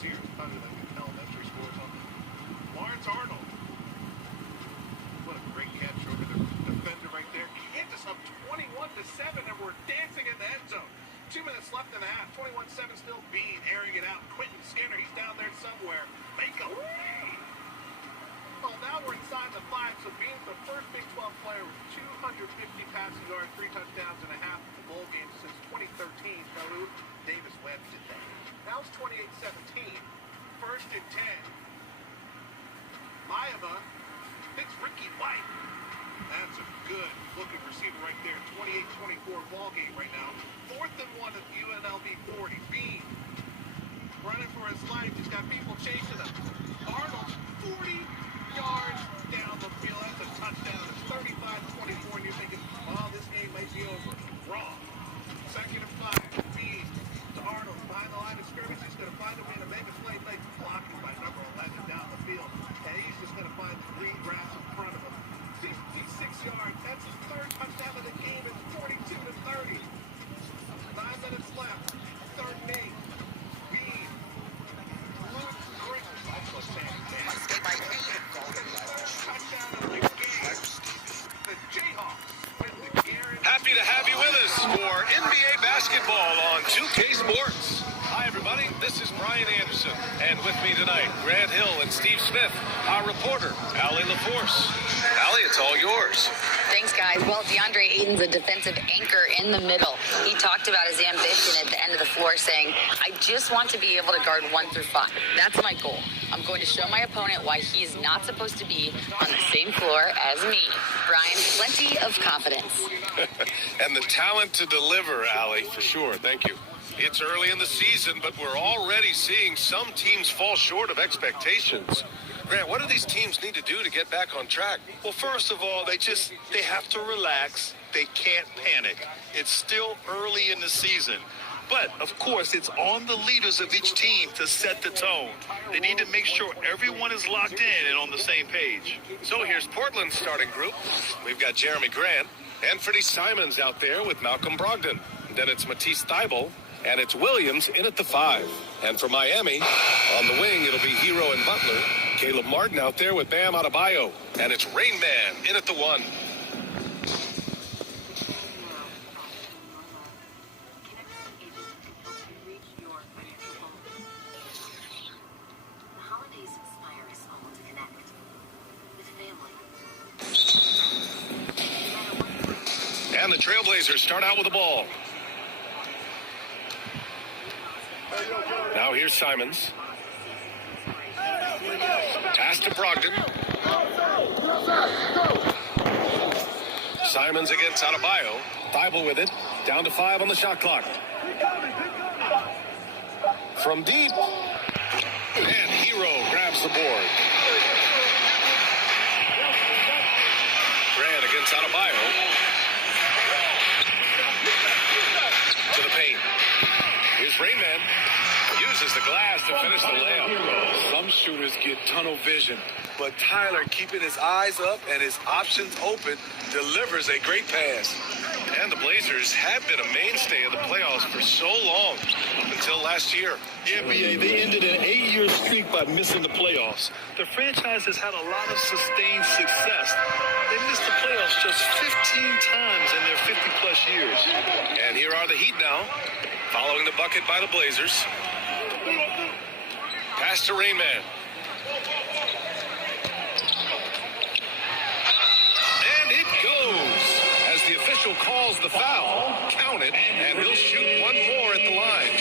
Sears Thunder that elementary school or something. Lawrence Arnold. What a great catch over the defender right there. Hit us up 21-7, and we're dancing in the end zone. 2 minutes left in the half. 21-7 still. Bean airing it out. Quentin Skinner, he's down there somewhere. Make a play. Well, now we're inside the 5, so Bean's the first Big 12 player with 250 passing yards, 3 touchdowns, and a half in the bowl game since 2013. No, Davis Webb did that. Now it's 28-17. First and 10. Maeva picks Ricky White. That's a good-looking receiver right there. 28-24 ball game right now. 4th and 1 at UNLV 40. Bean running for his life. He's got people chasing him. Arnold, 40 yards down the field. That's a touchdown. It's 35-24, and you're thinking, oh, this game might be over. Wrong. 2nd and 5. Bean to Arnold behind the line of scrimmage. He's going to find him in a mega play. Nice blocking by number 11 down the field. And he's just going to find the green grass in front of him. 56 yards. That's his 3rd touchdown of the game. It's 42-30. 9 minutes left. 3rd and 8. Bean. Luke Green. That's what's saying. Touchdown of the game. The Jayhawks win the guarantee. Happy to have you with us for NBA basketball on 2K Sports. Hi, everybody. This is Brian Anderson. And with me tonight, Grant Hill and Steve Smith, our reporter, Allie LaForce. Allie, it's all yours. Thanks, guys. Well, DeAndre Ayton's a defensive anchor in the middle. He talked about his ambition at the end of the floor, saying, I just want to be able to guard 1 through 5. That's my goal. I'm going to show my opponent why he is not supposed to be on the same floor as me. Brian, plenty of confidence. And the talent to deliver, Allie, for sure. Thank you. It's early in the season, but we're already seeing some teams fall short of expectations. Grant, what do these teams need to do to get back on track? Well, first of all, they have to relax. They can't panic. It's still early in the season. But, of course, it's on the leaders of each team to set the tone. They need to make sure everyone is locked in and on the same page. So here's Portland's starting group. We've got Jeremy Grant, Anthony Simons out there with Malcolm Brogdon. Then it's Matisse Thybulle, and it's Williams in at the 5. And for Miami, on the wing, it'll be Hero and Butler. Caleb Martin out there with Bam Adebayo. And it's Rain Man in at the 1. And the Trailblazers start out with the ball. Now here's Simons. Pass to Brogdon. Simons against Adebayo. Thybulle with it. Down to 5 on the shot clock. From deep. And Hero grabs the board. Grant against Adebayo. To the paint. Here's Rayman. Uses the glass to finish the layup. Some shooters get tunnel vision, but Tyler, keeping his eyes up and his options open, delivers a great pass. And the Blazers have been a mainstay of the playoffs for so long, up until last year. Yeah, BA, they ended an 8-year streak by missing the playoffs. The franchise has had a lot of sustained success. They missed the playoffs just 15 times in their 50-plus years. And here are the Heat now, following the bucket by the Blazers. Pass to Rain Man. And it goes. As the official calls the foul, count it, and he'll shoot one more at the line.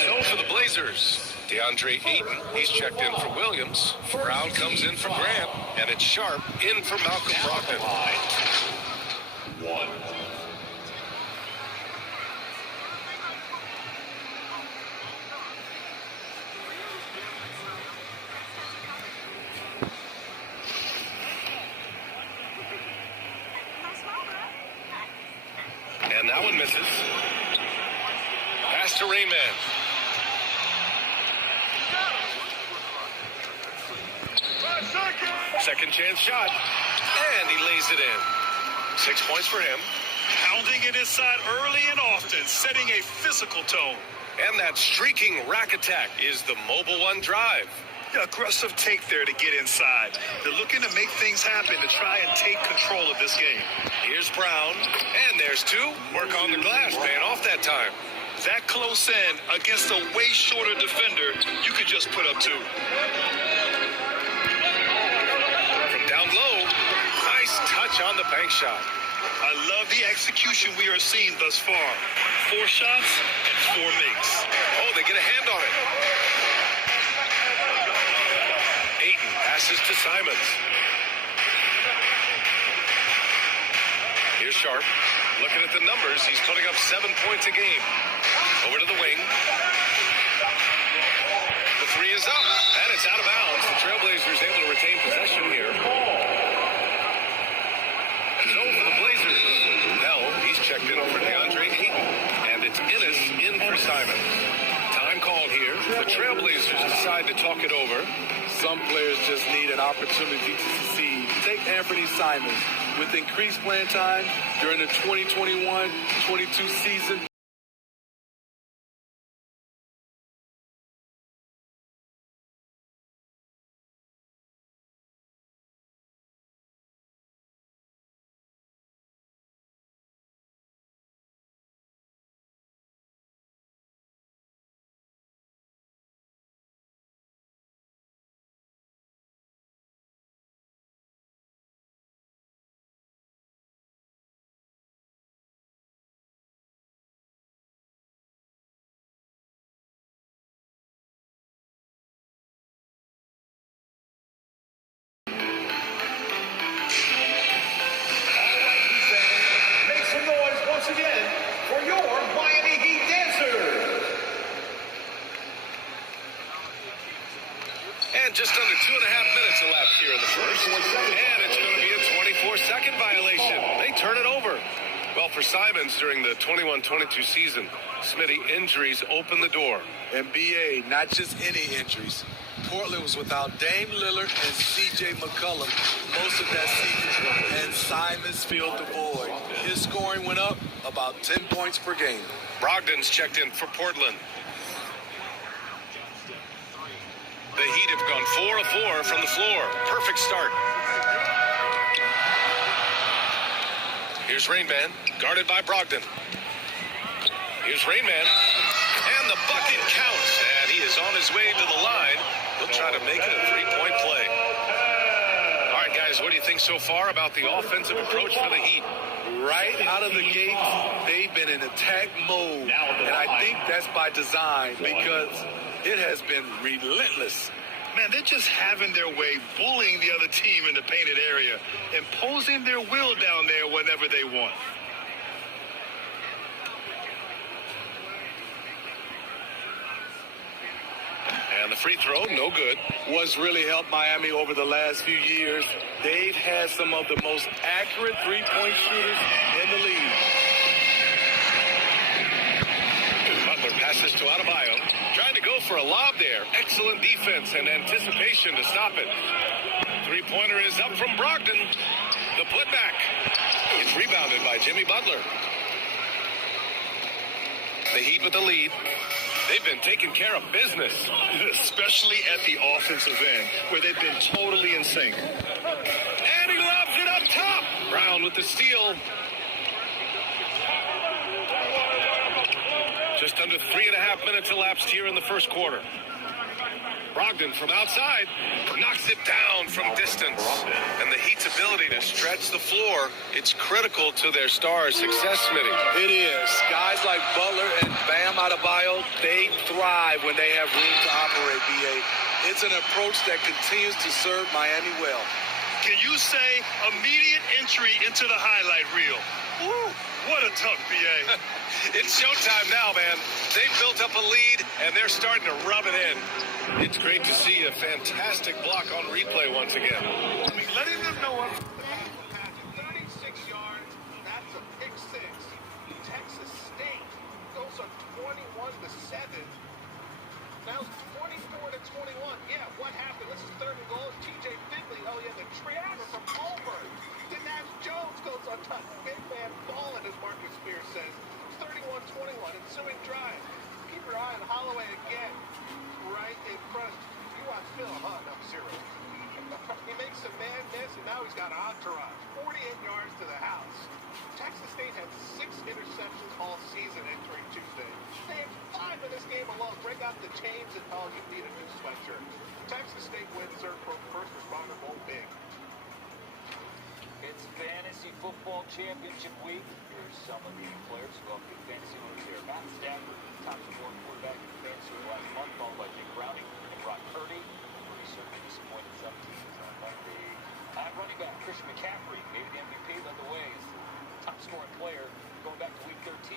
So for the Blazers, DeAndre Ayton, he's checked in for Williams. Brown comes in for Grant, and it's Sharp in for Malcolm Brogdon. 1. And that one misses. Pass to Rayman. Second chance shot. And he lays it in. 6 points for him. Pounding it inside early and often, setting a physical tone. And that streaking rack attack is the Mobile One drive. The aggressive take there to get inside. They're looking to make things happen to try and take control of this game. Here's Brown, and there's two. Work on the glass, paying off that time. That close in against a way shorter defender, you could just put up two. From down low, nice touch on the bank shot. I love the execution we are seeing thus far. 4 shots and 4 makes. Oh, they get a hand on it. Ayton passes to Simons. Here's Sharp. Looking at the numbers, he's putting up 7 points a game. Over to the wing. The three is up, and it's out of bounds. The Trailblazers able to retain possession here. So for the Blazers, Bell, he's checked in over DeAndre Ayton. And it's Ennis in for Simons. Time called here. The Trailblazers decide to talk it over. Some players just need an opportunity to succeed. Take Anthony Simons. With increased playing time during the 2021-22 season, And just under 2.5 minutes elapsed here in the first. And it's going to be a 24-second violation. They turn it over. Well, for Simons during the 21-22 season, Smitty, injuries open the door. and BA, not just any injuries. Portland was without Dame Lillard and C.J. McCollum most of that season, and Simons filled the void. His scoring went up about 10 points per game. Brogdon's checked in for Portland. The Heat have gone 4 of 4 from the floor. Perfect start. Here's Rainman, guarded by Brogdon. Here's Rainman, and the bucket counts, and he is on his way to the line. He'll try to make it a three-point play. All right, guys, what do you think so far about the offensive approach for the Heat? Right out of the gate, they've been in attack mode, and I think that's by design because it has been relentless. Man, they're just having their way, bullying the other team in the painted area, imposing their will down there whenever they want. And the free throw, no good. What's really helped Miami over the last few years, they've had some of the most accurate three-point shooters in the league. Butler passes to Adebayo. Trying to go for a lob there. Excellent defense and anticipation to stop it. Three-pointer is up from Brogdon. The putback. It's rebounded by Jimmy Butler. The Heat with the lead. They've been taking care of business. Especially at the offensive end, where they've been totally in sync. And he lobs it up top. Brown with the steal. Just under 3.5 minutes elapsed here in the first quarter. Brogdon from outside knocks it down from distance. And the Heat's ability to stretch the floor, it's critical to their star's success, Smitty. It is. Guys like Butler and Bam Adebayo, they thrive when they have room to operate, BA. It's an approach that continues to serve Miami well. Can you say immediate entry into the highlight reel? Woo, what a tough BA. It's showtime now, man. They've built up a lead, and they're starting to rub it in. It's great to see a fantastic block on replay once again. Letting them know up. 36 yards. That's a pick six. Texas State goes up 21-7. Now it's 24-21. Yeah, what happened? This is third and goal. TJ Finley. Oh yeah, the transfer from Auburn. Nash Jones goes untouched. Big man balling, as Marcus Spears says. 31-21. Ensuing drive. keep your eye on Holloway again. Right in front. You watch Phil Hunt up 0. He makes a man miss, and now he's got an entourage. 48 yards to the house. Texas State had 6 interceptions all season entering Tuesday. They had 5 in this game alone. Break out the chains and all you need a new sweatshirt. Texas State wins their first responder bowl big. It's Fantasy Football Championship Week. Here's some of the players who helped get fantasy winners here. Matt Stafford, top scoring quarterback in fantasy over the last month, followed by Jake Browning and Brock Purdy. Purdy certainly disappointed some teams on Monday. At running back, Christian McCaffrey made the MVP, led the way. Top scoring player going back to week 13.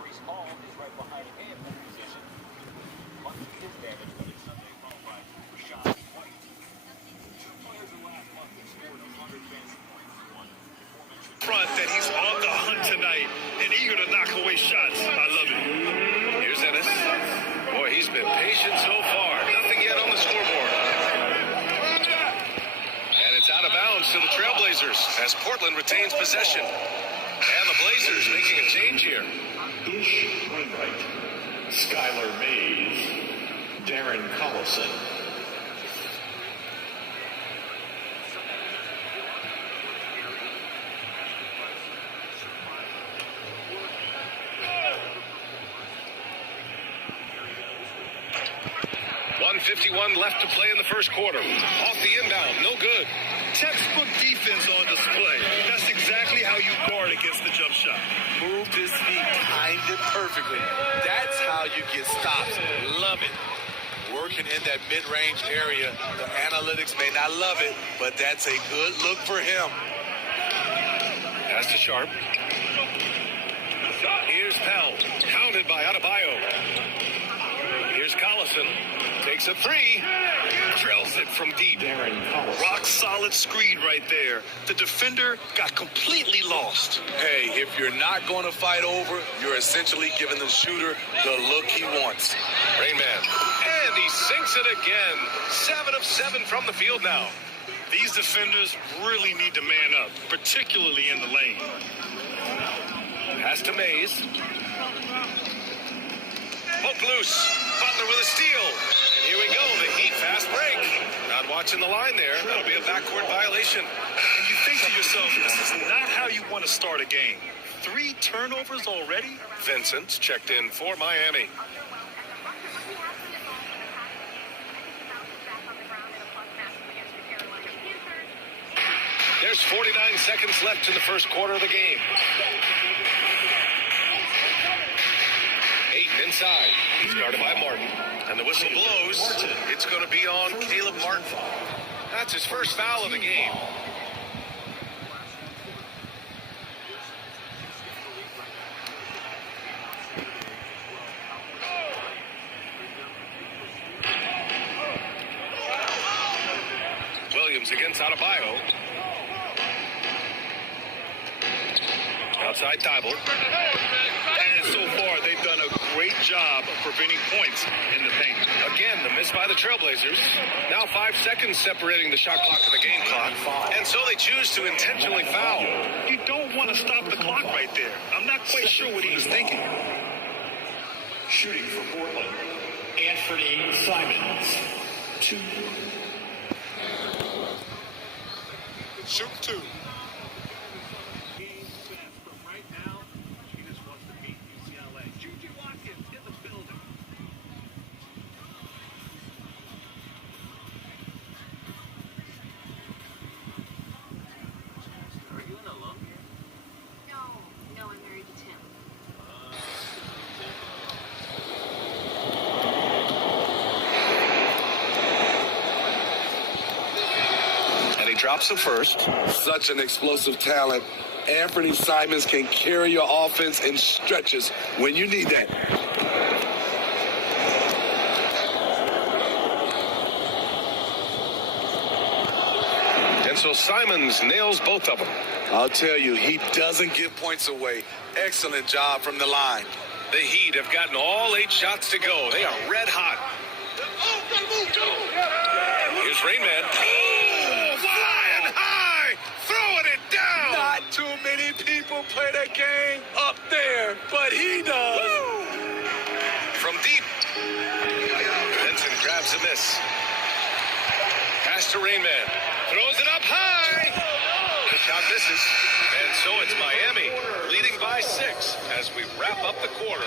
Breece Hall is right behind him in that position. Much of his damage, but it's Sunday followed by Rashad White. 2 players in last month that scored 100 fantasy points. Front that he's on the hunt tonight and eager to knock away shots. I love it. Here's Ennis. Boy, he's been patient so far. Nothing yet on the scoreboard. And it's out of bounds to the Trailblazers as Portland retains possession. And the Blazers making a change here. Ish Wainwright, Skylar Mays, Darren Collison. .51 left to play in the first quarter. Off the inbound, no good. Textbook defense on display. That's exactly how you guard against the jump shot. Moved his feet, timed it perfectly. That's how you get stops. Love it. Working in that mid-range area. The analytics may not love it, but that's a good look for him. Pass to Sharp. Here's Pell, pounded by Adebayo. Here's Collison, takes a 3, drills it from deep. Darren Collison. Rock solid screen right there. The defender got completely lost. Hey, if you're not going to fight over, you're essentially giving the shooter the look he wants. Rain Man, and he sinks it again. 7 of 7 from the field now. These defenders really need to man up, particularly in the lane. Pass to Mays. Poke loose. Butler with a steal. And here we go, the Heat fast break. Not watching the line there. That'll be a backcourt violation. And you think to yourself, this is not how you want to start a game. 3 turnovers already? Vincent checked in for Miami. There's 49 seconds left in the first quarter of the game. Ayton inside. He's guarded by Martin. And the whistle blows. It's going to be on Caleb Martin. That's his first foul of the game. Williams against Adebayo. Outside Thibault. And so far, they've done a great job of preventing points in the paint. Again, the miss by the Trailblazers. Now 5 seconds separating the shot clock and the game clock. And so they choose to intentionally foul. You don't want to stop the clock right there. I'm not quite sure what he was thinking. Shooting for Portland, Anthony Simons, 2. Shoot 2. Drops him first. Such an explosive talent. Anthony Simons can carry your offense in stretches when you need that. And so Simons nails both of them. I'll tell you, he doesn't give points away. Excellent job from the line. The Heat have gotten all 8 shots to go. They are red hot. Here's Rain Man. Oh, flying high, throwing it down. Not too many people play that game up there, but he does. From grabs a miss. Pass to Rain Man. Throws it up high. The shot misses. And so it's Miami leading by 6 as we wrap up the quarter.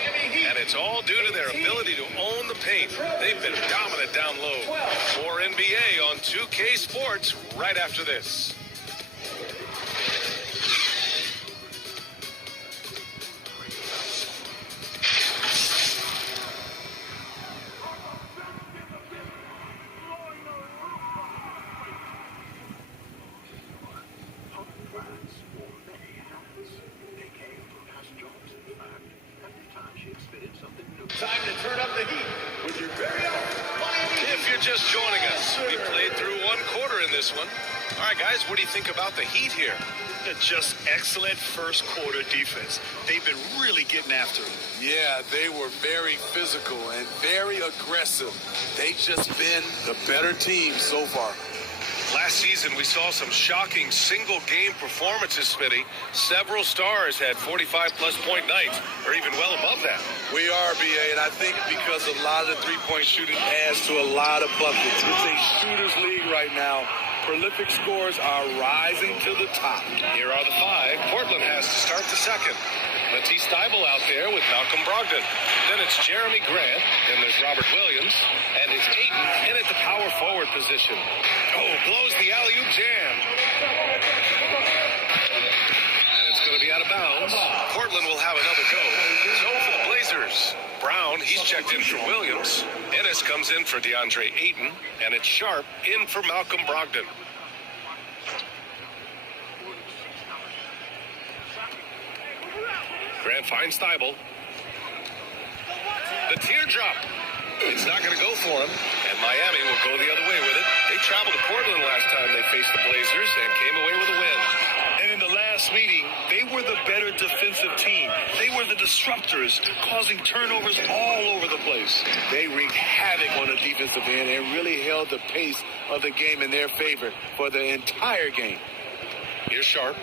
And it's all due to their ability to own the paint. They've been dominant down low. More NBA on 2K Sports right after this. Time to turn up the heat with your very own Miami. If you're just joining us, we played through one quarter in this one. All right, guys, what do you think about the Heat here? Just excellent first quarter defense. They've been really getting after it. Yeah, they were very physical and very aggressive. They've just been the better team so far. Last season, we saw some shocking single-game performances, Smitty. Several stars had 45-plus point nights, or even well above that. We are, BA, and I think because a lot of the three-point shooting adds to a lot of buckets. It's a shooter's league right now. Prolific scores are rising to the top. Here are the 5. Portland has to start the second. Matisse Thybulle out there with Malcolm Brogdon. Then it's Jeremy Grant, and there's Robert Williams, and it's Ayton in at the power forward position. Oh, blows the alley-oop jam. And it's going to be out of bounds. Portland will have another go. So for the Blazers, Brown, he's checked in for Williams. Ennis comes in for DeAndre Ayton, and it's Sharp in for Malcolm Brogdon. Grant finds Thybulle. The teardrop. It's not going to go for him, and Miami will go the other way with it. They traveled to Portland last time they faced the Blazers and came away with a win. And in the last meeting, they were the better defensive team. They were the disruptors, causing turnovers all over the place. They wreaked havoc on the defensive end and really held the pace of the game in their favor for the entire game. Here's Sharp.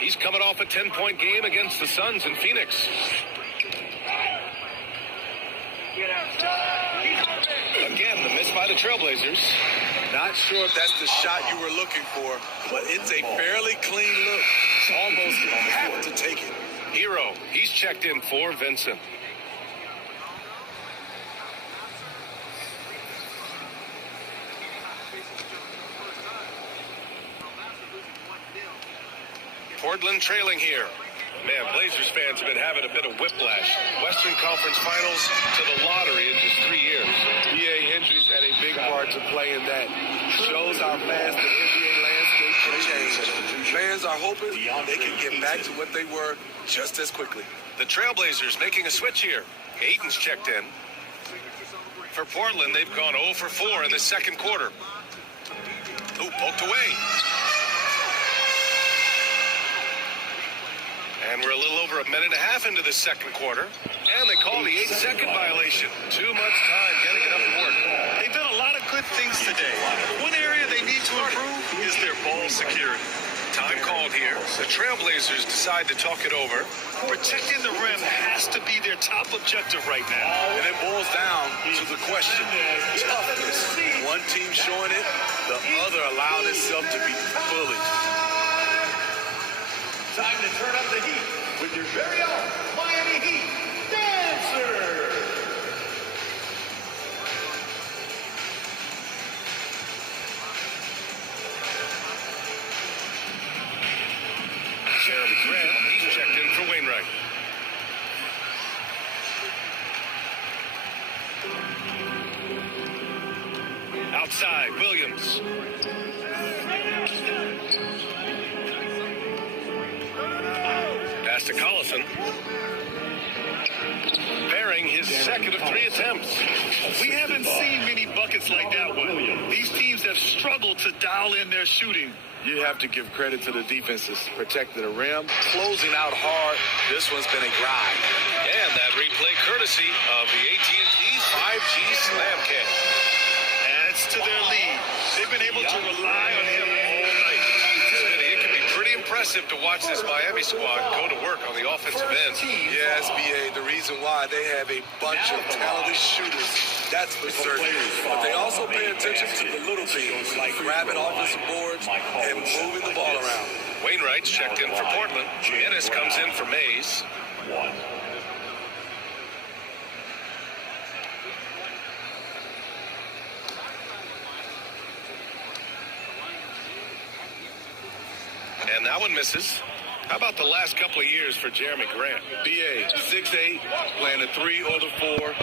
He's coming off a 10-point game against the Suns in Phoenix. Again, the miss by the Trailblazers. Not sure if that's the shot you were looking for, but it's a fairly clean look. Almost have to take it. Hero, he's checked in for Vincent. Portland trailing here. Man, Blazers fans have been having a bit of whiplash. Western Conference Finals to the lottery in just 3 years. NBA injuries had a big part to play in that. Shows how fast the NBA landscape can change. Fans are hoping they can get back to what they were just as quickly. The Trailblazers making a switch here. Ayton's checked in. For Portland, they've gone 0 for 4 in the second quarter. Ooh, poked away. And we're a little over a minute and a half into the second quarter. And they call the 8-second violation. Too much time getting it up court. They've done a lot of good things today. One area they need to improve is their ball security. Time called here. The Trailblazers decide to talk it over. Protecting the rim has to be their top objective right now. And it boils down to the question, toughness. One team showing it, the other allowing itself to be bullied. Time to turn up the heat with your very own Miami Heat dancer. Jeremy Grant, he's checked in for Wainwright. Outside, Williams. Pass to Collison. Bearing his second of 3 attempts. We haven't seen many buckets like that one. These teams have struggled to dial in their shooting. You have to give credit to the defenses. Protecting the rim, closing out hard. This one's been a grind. And that replay courtesy of the AT&T 5G Slam Cam. Adds to their lead. They've been able to rely on him all night. It can be pretty impressive to watch this Miami squad go to work on the offensive end. Yeah, SBA, the reason why they have a bunch of talented shooters, that's for certain. But they also Also pay attention to the little things like grabbing offensive boards and moving the ball around. Wainwright's checked in for Portland. Ennis comes in for Mays. And that one misses. How about the last couple of years for Jeremy Grant? BA, 6'8", playing the 3 or the 4.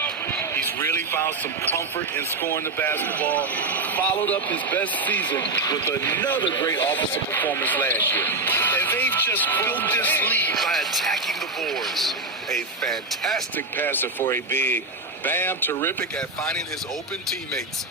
He's really found some comfort in scoring the basketball. Followed up his best season with another great offensive performance last year. And they've just built this lead by attacking the boards. A fantastic passer for a big. Bam, terrific at finding his open teammates.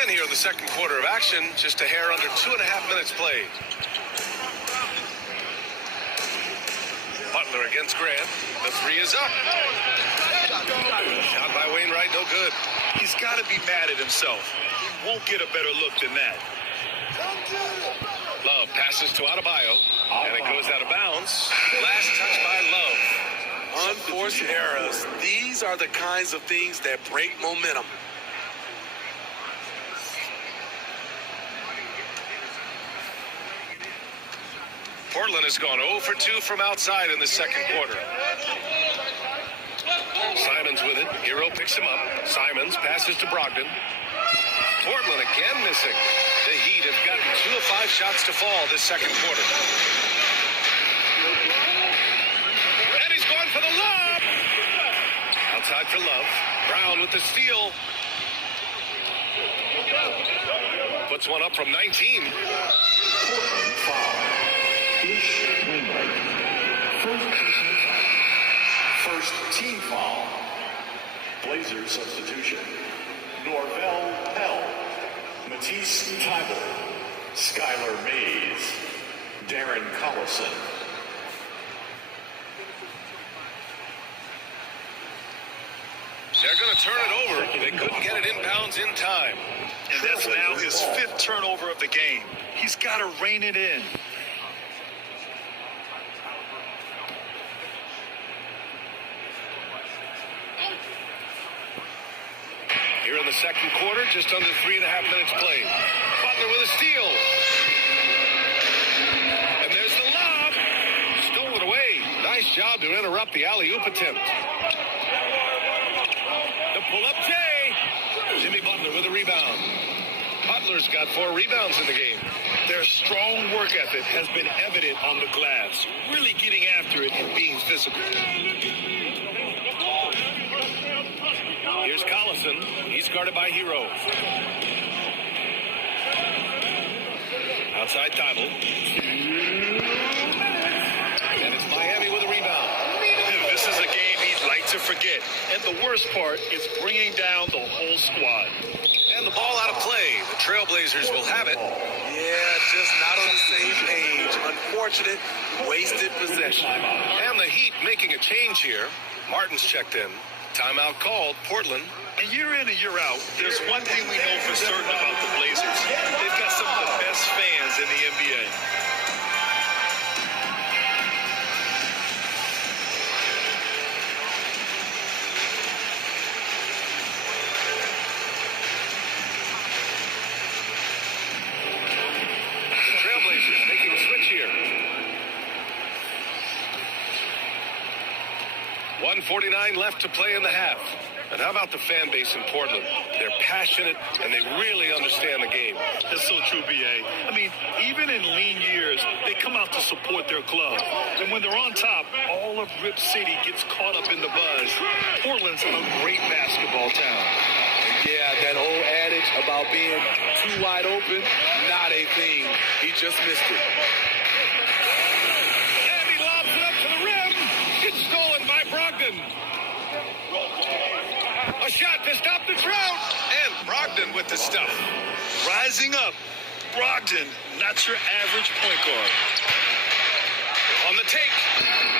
And here in the second quarter of action, just a hair under 2.5 minutes played. Butler against Grant. The three is up. Shot by Wainwright, no good. He's got to be mad at himself. He won't get a better look than that. Love passes to Adebayo, and it goes out of bounds. Last touch by Love. Unforced errors. These are the kinds of things that break momentum. Portland has gone 0 for 2 from outside in the second quarter. Simons with it. Hero picks him up. Simons passes to Brogdon. Portland again missing. The Heat have gotten 2 of 5 shots to fall this second quarter. And he's going for the lob. Outside for Love. Brown with the steal. Puts one up from 19. First team foul. Blazers substitution. Norvell Pell. Matisse Thybulle. Skylar Mays. Darren Collison. They're going to turn it over. They couldn't get it inbounds in time. And that's now his 5th turnover of the game. He's got to rein it in. Here in the second quarter, just under 3.5 minutes played. Butler with a steal. And there's the lob. Stolen away. Nice job to interrupt the alley-oop attempt. The pull-up Jay. Jimmy Butler with a rebound. Butler's got 4 rebounds in the game. Their strong work ethic has been evident on the glass. Really getting after it and being physical. Here's Collison. He's guarded by Hero. Outside Thybulle. And it's Miami with a rebound. This is a game he'd like to forget. And the worst part is bringing down the whole squad. And the ball out of play. The Trailblazers will have it. Yeah, just not on the same page. Unfortunate, wasted possession. And the Heat making a change here. Martin's checked in. Timeout called. Portland. And year in and year out, there's one thing we know for certain about the Blazers. They've got some of the best fans in the NBA. The Trailblazers making a switch here. 1:49 left to play in the half. And how about the fan base in Portland? They're passionate, and they really understand the game. That's so true, B.A. I mean, even in lean years, they come out to support their club. And when they're on top, all of Rip City gets caught up in the buzz. Portland's a great basketball town. Yeah, that old adage about being too wide open, not a thing. He just missed it. And he with the stuff. Rising up, Brogdon, not your average point guard. On the take.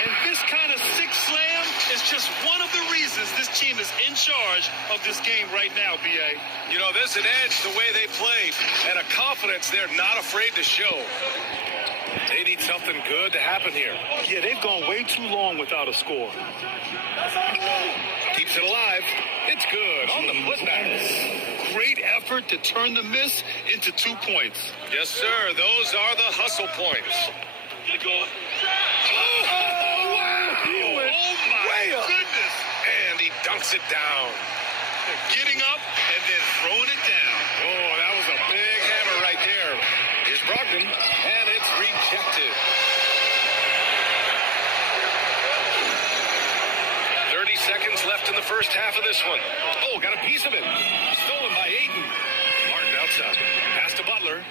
And this kind of six slam is just one of the reasons this team is in charge of this game right now, B.A. You know, there's an edge the way they played and a confidence they're not afraid to show. They need something good to happen here. Yeah, they've gone way too long without a score. Keeps it alive. It's good on the putback. Great effort to turn the miss into 2 points. Yes, sir. Those are the hustle points. Oh, wow. Oh, my goodness. And he dunks it down. Getting up and then throwing it down. Oh, that was a big hammer right there. Here's Brogdon, and it's rejected. 30 seconds left in the first half of this one. Oh, got a piece of it. Stolen by Ayton. Martin outside. Pass to Butler.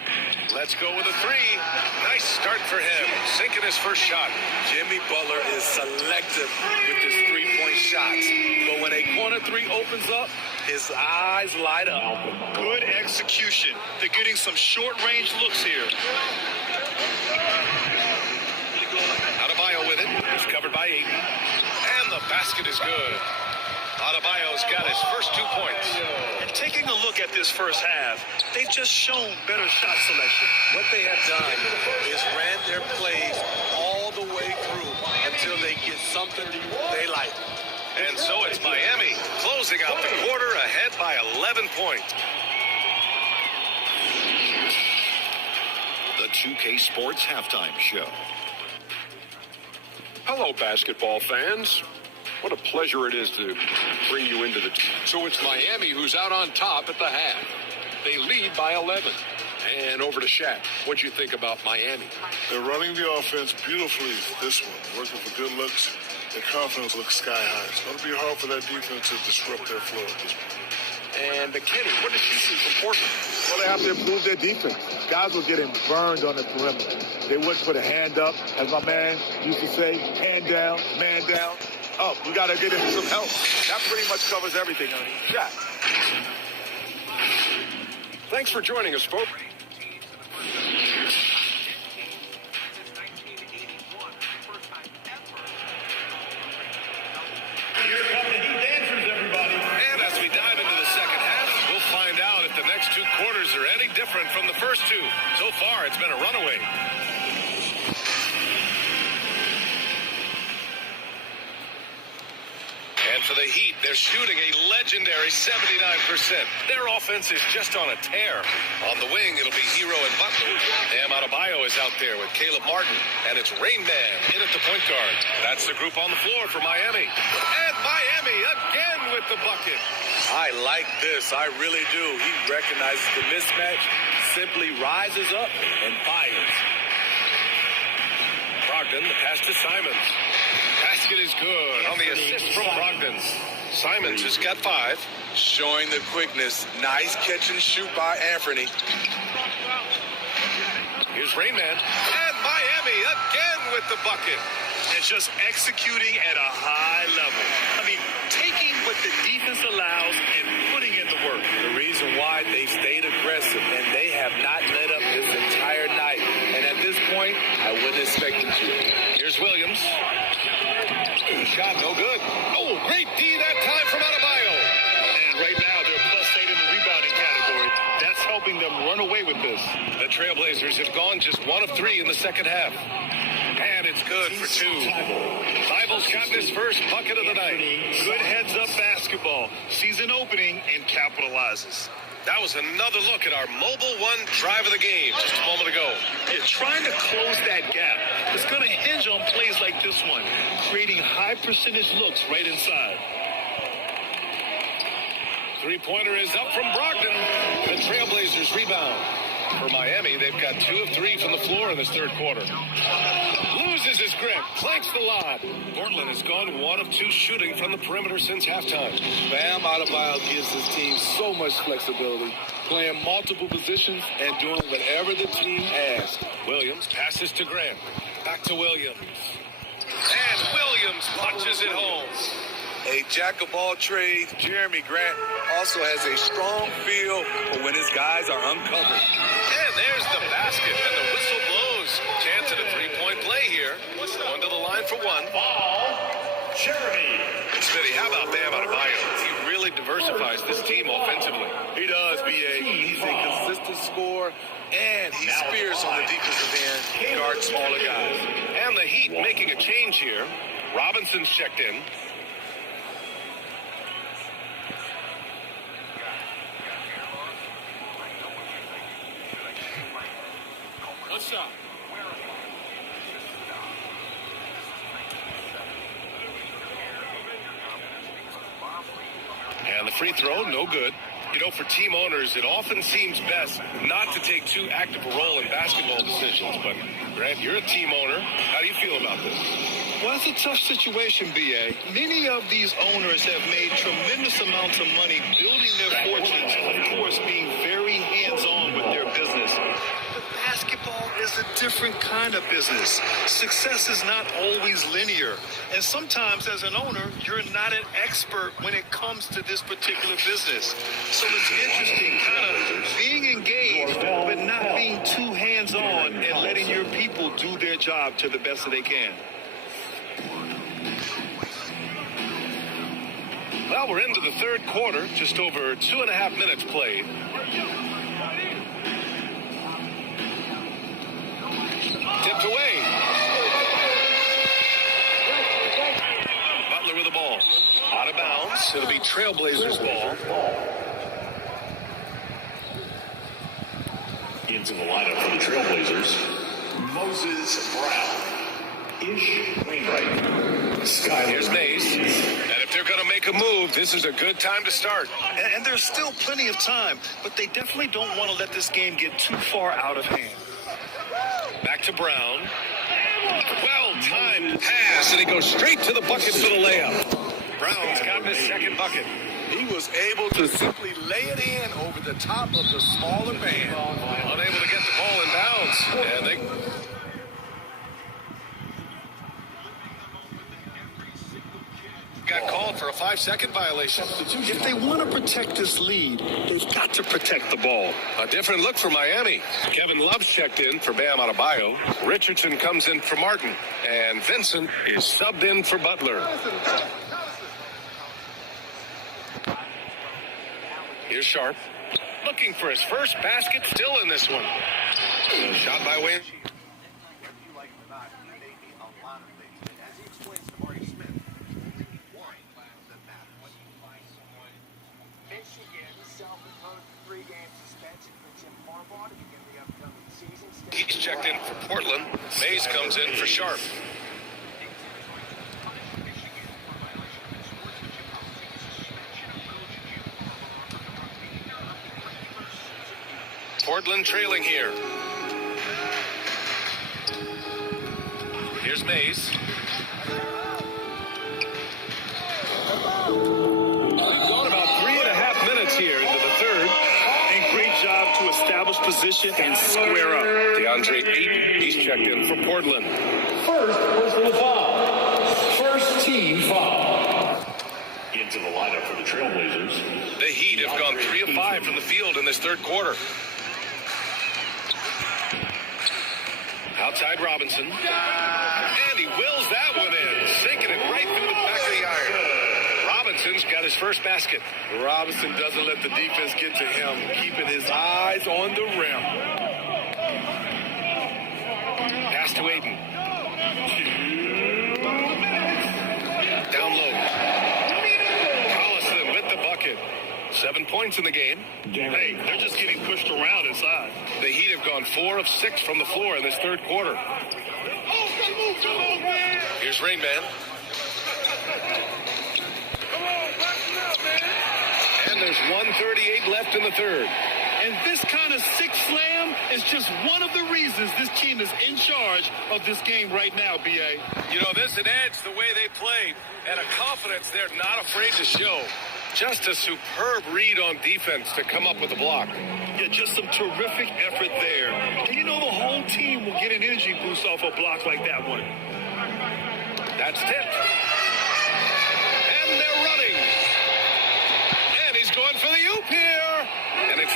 Let's go with a three. Nice start for him. Sinking his first shot. Jimmy Butler is selective with his three-point shots. But when a corner three opens up, his eyes light up. Good execution. They're getting some short-range looks here. Adebayo with it. It's covered by Ayton. And the basket is good. Adebayo's got his first 2 points. And taking a look at this first half, they've just shown better shot selection. What they have done is ran their plays all the way through until they get something they like. And so it's Miami closing out the quarter ahead by 11 points. The 2K Sports Halftime Show. Hello, basketball fans. What a pleasure it is to bring you into the... So it's Miami who's out on top at the half. They lead by 11. And over to Shaq. What'd you think about Miami? They're running the offense beautifully this one, working for good looks. Their confidence looks sky high. It's going to be hard for that defense to disrupt their flow at this point. And Kenny, what did you see from Portland? Well, they have to improve their defense. Guys were getting burned on the perimeter. They wouldn't put a hand up, as my man used to say, hand down, man down. Oh, we got to get him some help. That pretty much covers everything, honey. Shaq. Thanks for joining us, folks. Here come the Heat dancers, everybody. And as we dive into the second half, we'll find out if the next 2 quarters are any different from the first 2. So far, it's been a runaway. And for the Heat, they're shooting a legendary 79%. Their offense is just on a tear. On the wing, it'll be Hero and Butler. Bam Adebayo is out there with Caleb Martin. And it's Rain Man in at the point guard. That's the group on the floor for Miami. And Miami again with the bucket. I like this. I really do. He recognizes the mismatch, simply rises up and fires. Brogdon, the pass to Simons. Basket is good on the assist from Brogdon. Simons has got 5. Showing the quickness. Nice catch and shoot by Anthony. Here's Rain Man. And Miami again with the bucket. And just executing at a high level. I mean, taking what the defense allows and putting in the work. The reason why they stayed aggressive and they have not let up this entire night. And at this point, I wouldn't expect them to. Here's Williams. Shot no good. Oh, great D that time from Adebayo. And right now, they're +8 in the rebounding category. That's helping them run away with this. The Trailblazers have gone just 1 of 3 in the second half. And it's good for 2. Thybulle's got this first bucket of the night. Good heads-up basketball. Season opening and capitalizes. That was another look at our Mobile One drive of the game just a moment ago. Yeah, trying to close that gap is going to hinge on plays like this one, creating high percentage looks right inside. Three-pointer is up from Brogdon. The Trailblazers rebound. For Miami, they've got 2 of 3 from the floor in this third quarter. Loses his grip, clanks the lob. Portland has gone 1 of 2 shooting from the perimeter since halftime. Bam Adebayo gives his team so much flexibility, playing multiple positions and doing whatever the team asks. Williams passes to Grant. Back to Williams. And Williams punches it home. A jack of all trades, Jeremy Grant, also has a strong feel for when his guys are uncovered. And there's the basket, and the whistle blows. Chance at a three-point play here. Going to the line for one. Jeremy. Smitty, how about Bam Adebayo? He really diversifies this team offensively. He does, B.A. He's a consistent scorer, and he spears on the defensive end. He guards smaller guys. And the Heat making a change here. Robinson's checked in. Good shot. And the free throw, no good. You know, for team owners, it often seems best not to take too active a role in basketball decisions. But, Grant, you're a team owner. How do you feel about this? Well, it's a tough situation, B.A. Many of these owners have made tremendous amounts of money building their fortunes, of course, being very hands-on with their business. But basketball is a different kind of business. Success is not always linear. And sometimes, as an owner, you're not an expert when it comes to this particular business. So it's interesting, kind of being engaged, but not being too hands-on and letting your people do their job to the best that they can. Well, we're into the third quarter, just over 2.5 minutes played. Tipped away. Butler with the ball. Out of bounds. It'll be Trailblazers ball. Into the lineup for the Trailblazers, Moses Brown. Ish Wainwright. Here's Mays. And if they're going to make a move, this is a good time to start. And there's still plenty of time, but they definitely don't want to let this game get too far out of hand. Back to Brown. Well-timed pass, and he goes straight to the bucket for the layup. Brown's got his second bucket. He was able to simply lay it in over the top of the smaller man. Unable to get the ball in bounds. And they... got called for a 5-second violation. If they want to protect this lead, they've got to protect the ball. A different look for Miami. Kevin Love's checked in for Bam Adebayo. Richardson comes in for Martin. And Vincent is subbed in for Butler. Here's Sharp. Looking for his first basket, still in this one. Shot by Wayne. He's checked in for Portland. Mays comes in for Sharp. Portland trailing here. Here's Mays. We've gone about 3.5 minutes here into the third. And great job to establish position and square up. DeAndre Ayton, he's checked in for Portland. First personal foul. First team foul. Into the lineup for the Trailblazers. The Heat have gone 3 of 5 from the field in this third quarter. Outside Robinson. And he wills that one in, sinking it right through the back of the iron. Robinson's got his first basket. Robinson doesn't let the defense get to him, keeping his eyes on the rim. Pass to Ayton. Down low. Collison with the bucket. 7 points in the game. Hey, they're just getting pushed around inside. The Heat have gone 4 of 6 from the floor in this third quarter. Here's Rain Man. And there's 1:38 left in the third. And this kind of six slam is just one of the reasons this team is in charge of this game right now, B.A. You know, there's an edge the way they played and a confidence they're not afraid to show. Just a superb read on defense to come up with a block. Yeah, just some terrific effort there. And you know the whole team will get an energy boost off a block like that one. That's tipped. And they're running. And he's going for the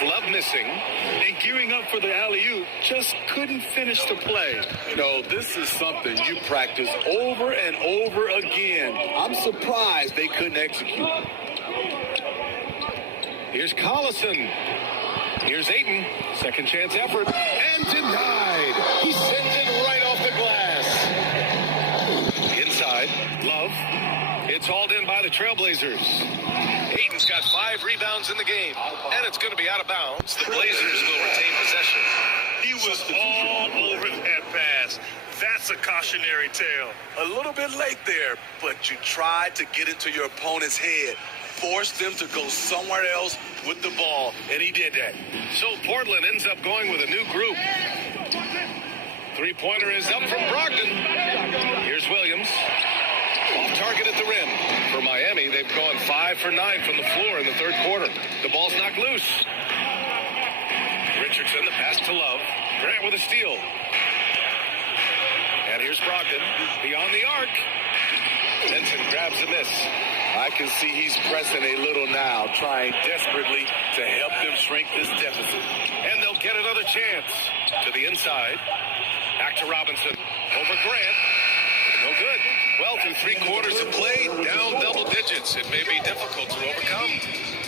Love missing. And gearing up for the alley-oop, just couldn't finish the play. You know, this is something you practice over and over again. I'm surprised they couldn't execute. Here's Collison. Here's Ayton. Second chance effort. And denied. He sends it right off the glass. Inside. Love. It's hauled in by the Trailblazers. Ayton's got 5 rebounds in the game. And it's going to be out of bounds. The Blazers will retain possession. He was all over that pass. That's a cautionary tale. A little bit late there, but you tried to get into your opponent's head. Forced them to go somewhere else with the ball, and he did that. So Portland ends up going with a new group. Three-pointer is up from Brogdon. Here's Williams. Off target at the rim. For Miami, they've gone 5 for 9 from the floor in the third quarter. The ball's knocked loose. Richardson, the pass to Love. Grant with a steal. And here's Brogdon. Beyond the arc. Benson grabs a miss. I can see he's pressing a little now, trying desperately to help them shrink this deficit. And they'll get another chance. To the inside. Back to Robinson. Over Grant. No good. Well, through 3 quarters of play, down double digits. It may be difficult to overcome.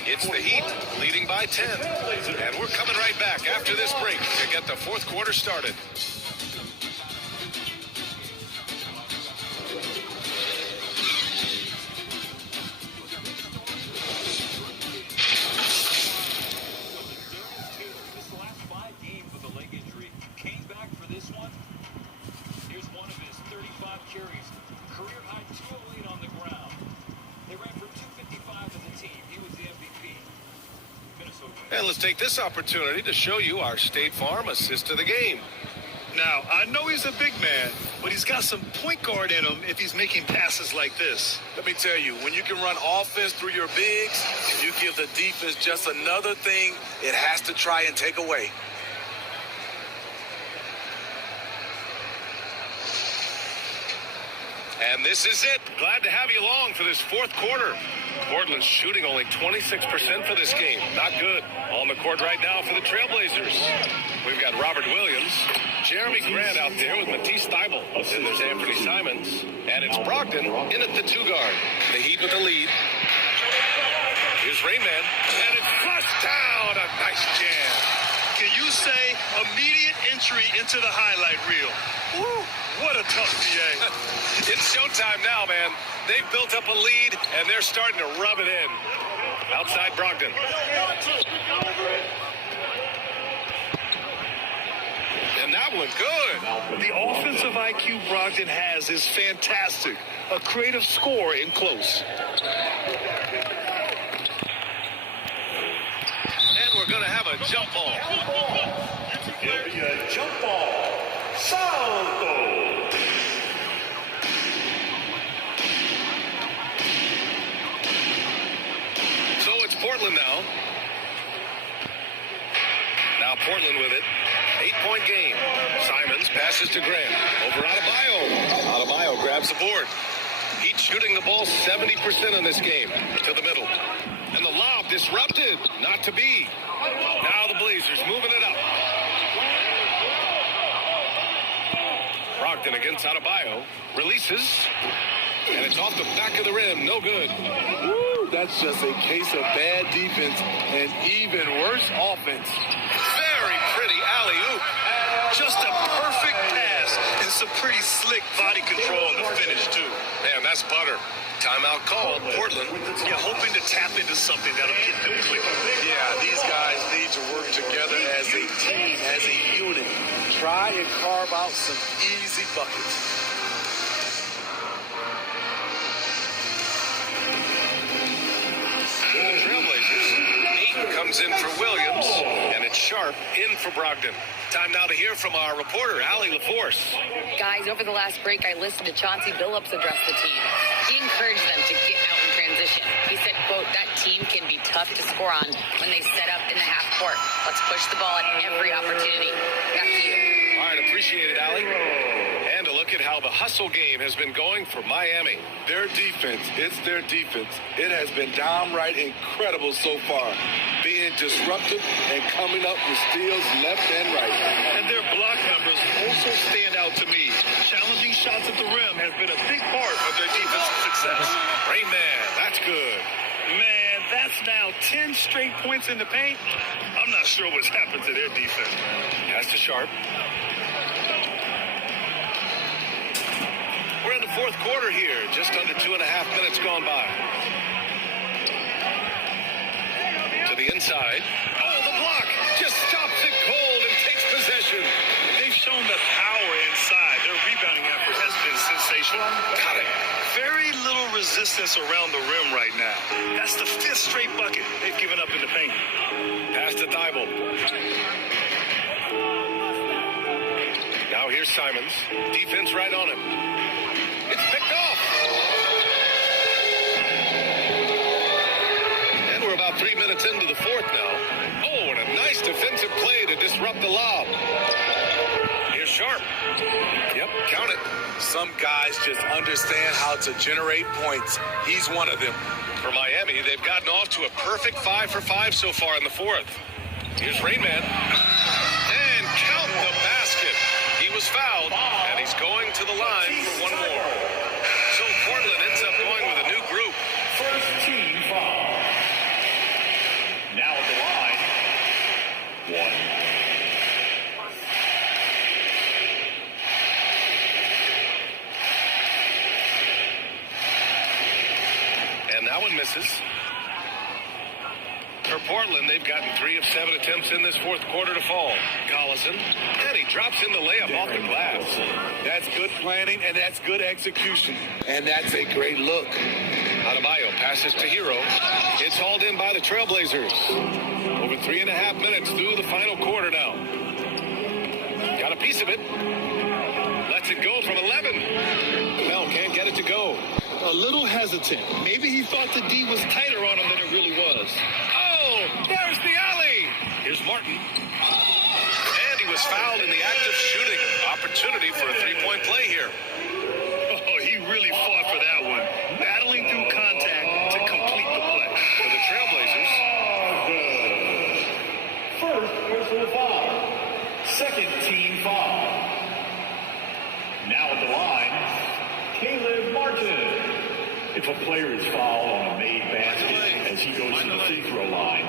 It's the Heat leading by 10. And we're coming right back after this break to get the fourth quarter started. And let's take this opportunity to show you our State Farm assist of the game. Now, I know he's a big man, but he's got some point guard in him if he's making passes like this. Let me tell you, when you can run offense through your bigs, you give the defense just another thing it has to try and take away. And this is it. Glad to have you along for this fourth quarter. Portland's shooting only 26% for this game. Not good. On the court right now for the Trailblazers. We've got Robert Williams, Jeremy Grant out there with Matisse Thybulle. Then there's Anthony Simons. And it's Brogdon in at the 2-guard. The Heat with the lead. Here's Rainman. And it's flushed down. A nice jam. Can you say immediate entry into the highlight reel? Woo, what a tough DA. It's showtime now, man. They've built up a lead, and they're starting to rub it in. Outside Brogdon. And that one good. The offensive IQ Brogdon has is fantastic. A creative scorer in close. And we're going to have a jump ball. It'll be a jump ball. Salto. So it's Portland now. Now Portland with it. 8-point game. Simons passes to Grant. Over Adebayo. Adebayo grabs the board. Heat shooting the ball 70% in this game. To the middle. And the lob disrupted. Not to be. Now the Blazers moving it up. Brogdon against Adebayo. Releases. And it's off the back of the rim. No good. Woo, that's just a case of bad defense and even worse offense. Very pretty alley-oop. Just a perfect pass and some pretty slick body control on the finish, too. Man, that's butter. Timeout called. Portland. Yeah, hoping to tap into something that'll get them clicking. Yeah, these guys need to work together as a team, as a unit. Try and carve out some easy buckets. Trailblazers. Ayton comes in for Williams, and it's Sharp in for Brogdon. Time now to hear from our reporter, Allie LaForce. Guys, over the last break, I listened to Chauncey Billups address the team. He encouraged them to get out in transition. He said, quote, that team can be tough to score on when they set up in the half court. Let's push the ball at every opportunity. Back to you. All right, appreciate it, Allie. And a look look at how the hustle game has been going for Miami. Their defense, it's their defense. It has been downright incredible so far. Being disruptive and coming up with steals left and right. And their block numbers also stand out to me. Challenging shots at the rim has been a big part of their defensive success. Rain Man, that's good. Man, that's now 10 straight points in the paint. I'm not sure what's happened to their defense. Pass to Sharp. We're in the fourth quarter here. Just under 2.5 minutes gone by. To the inside. Oh, the block. Just stops it cold and takes possession. They've shown the power inside. Their rebounding effort has been sensational. Got it. Very little resistance around the rim right now. That's the 5th straight bucket they've given up in the paint. Pass to Thibault. Now here's Simons. Defense right on him. It's picked off. And we're about 3 minutes into the fourth now. Oh, and a nice defensive play to disrupt the lob. Here's Sharp. Yep, count it. Some guys just understand how to generate points. He's one of them. For Miami, they've gotten off to a perfect 5 for 5 so far in the fourth. Here's Rain Man. And count the basket. He was fouled, and he's going to the line for one more. So Portland ends up going with a new group. First team foul. Now at the line, 1. And that one misses. For Portland, they've gotten 3 of 7 attempts in this fourth quarter to fall. Collison, and he drops in the layup off the glass. That's good planning, and that's good execution. And that's a great look. Adebayo passes to Hero. It's hauled in by the Trailblazers. Over 3.5 minutes through the final quarter now. Got a piece of it. Lets it go from 11. Bell can't get it to go. A little hesitant. Maybe he thought the D was tighter on him than it really was. Oh, there's the alley. Here's Martin. And he was fouled in the act of shooting. Opportunity for a three-point play here. Oh, he really fought for that one. Battling through contact to complete the play. For the Trailblazers. First personal foul. Second team foul. Now at the line, Caleb Martin. If a player is fouled on a made basket as he goes to the free throw line,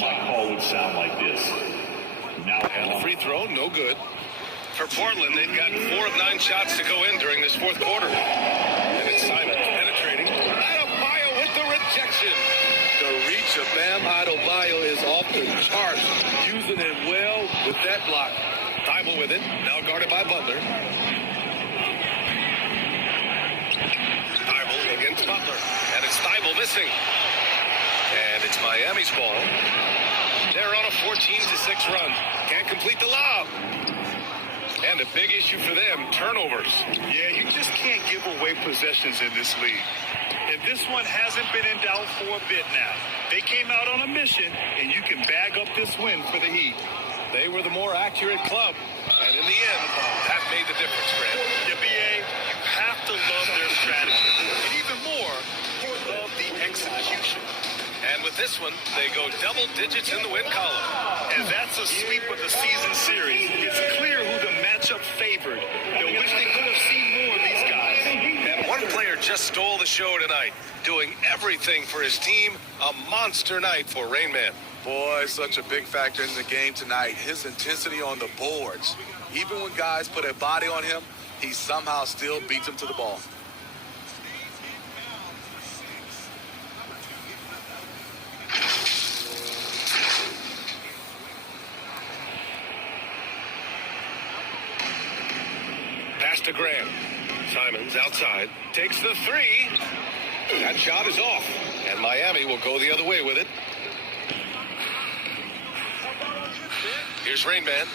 my call would sound like this. Now And the free throw, no good. For Portland, they've gotten 4 of 9 shots to go in during this fourth quarter. And it's Simons penetrating. Adebayo with the rejection. The reach of Bam Adebayo is off the charts. Using it well with that block. Thibault with it, now guarded by Butler. Thibault against Butler. And it's Thibault missing. And it's Miami's ball. They're on a 14-6 run. Can't complete the lob. And a big issue for them, turnovers. Yeah, you just can't give away possessions in this league. And this one hasn't been in doubt for a bit now. They came out on a mission, and you can bag up this win for the Heat. They were the more accurate club. And in the end, that made the difference, Grant. Yeah, BA, you have to love their strategy. And even more, you love the execution. And with this one, they go double digits in the win column. And that's a sweep of the season series. It's clear who the matchup favored. They wish they could have seen more of these guys. And one player just stole the show tonight, doing everything for his team. A monster night for Rain Man. Boy, such a big factor in the game tonight. His intensity on the boards. Even when guys put a body on him, he somehow still beats them to the ball. Pass to Graham. Simons outside. Takes the 3. That shot is off. And Miami will go the other way with it. Here's Rain Man.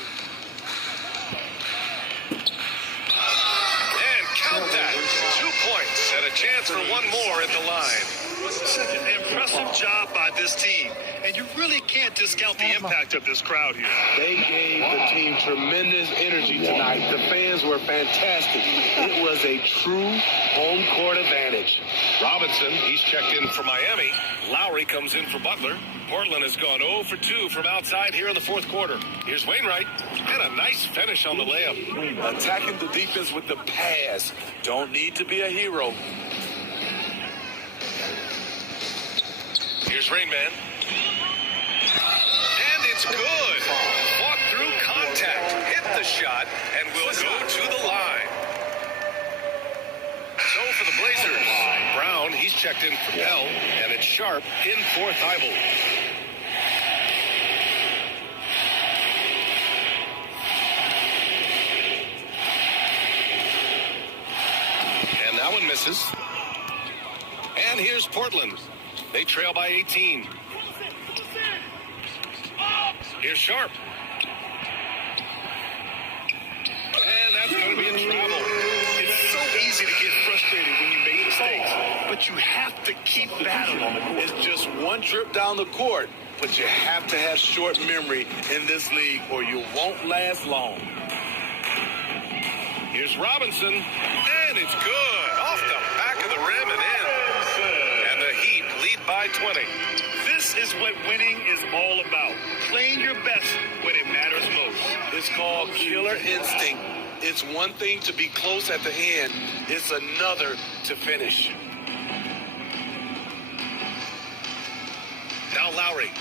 And count that. 2 points and a chance for one more at the line. Impressive job by this team. And you really can't discount the impact of this crowd here. They gave the team tremendous energy tonight. The fans were fantastic. It was a true home court advantage. Robinson, he's checked in for Miami. Lowry comes in for Butler. Portland has gone 0 for 2 from outside here in the fourth quarter. Here's Wainwright, and a nice finish on the layup. Attacking the defense with the pass. Don't need to be a hero. Here's Rainman. And it's good. Fought through contact, hit the shot, and will go to the line. So for the Blazers, Brown, he's checked in for Bell, and it's Sharp in for Thibault. And that one misses. And here's Portland. They trail by 18. Here's Sharp. And that's going to be in trouble. It's so easy to get frustrated when you make mistakes, but you have to keep battling. It's just one trip down the court, but you have to have short memory in this league or you won't last long. Here's Robinson, and it's good. Off the back of the rim and in. And the Heat lead by 20. This is what winning is all about. Playing your best when it matters most. It's called killer instinct. It's one thing to be close at the end. It's another to finish. Now Lowry.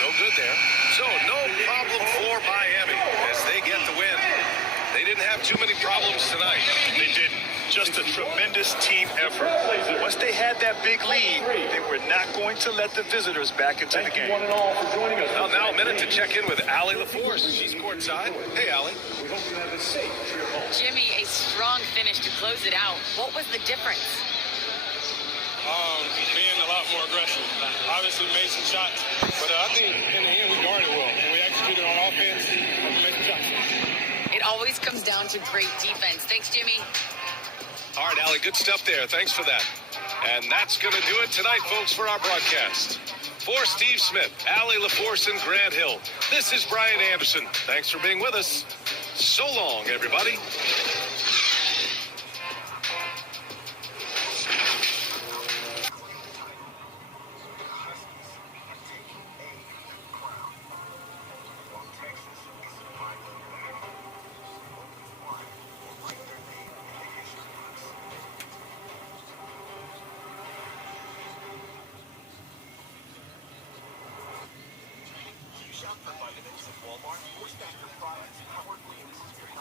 No good there. So no problem for Miami as they get the win. They didn't have too many problems tonight. They didn't. Just a tremendous team effort. Once they had that big lead, they were not going to let the visitors back into the game. Well, now a minute to check in with Allie LaForce. She's courtside. Hey, Allie. Jimmy, a strong finish to close it out. What was the difference? Being a lot more aggressive. Obviously made some shots, but I think in the end we guarded well. When we executed on offense, we made some shots. It always comes down to great defense. Thanks, Jimmy. All right, Allie, good stuff there. Thanks for that. And that's going to do it tonight, folks, for our broadcast. For Steve Smith, Allie LaForce, and Grant Hill, this is Brian Anderson. Thanks for being with us. So long, everybody. Shop for vitamins at Walmart or Spectrum products.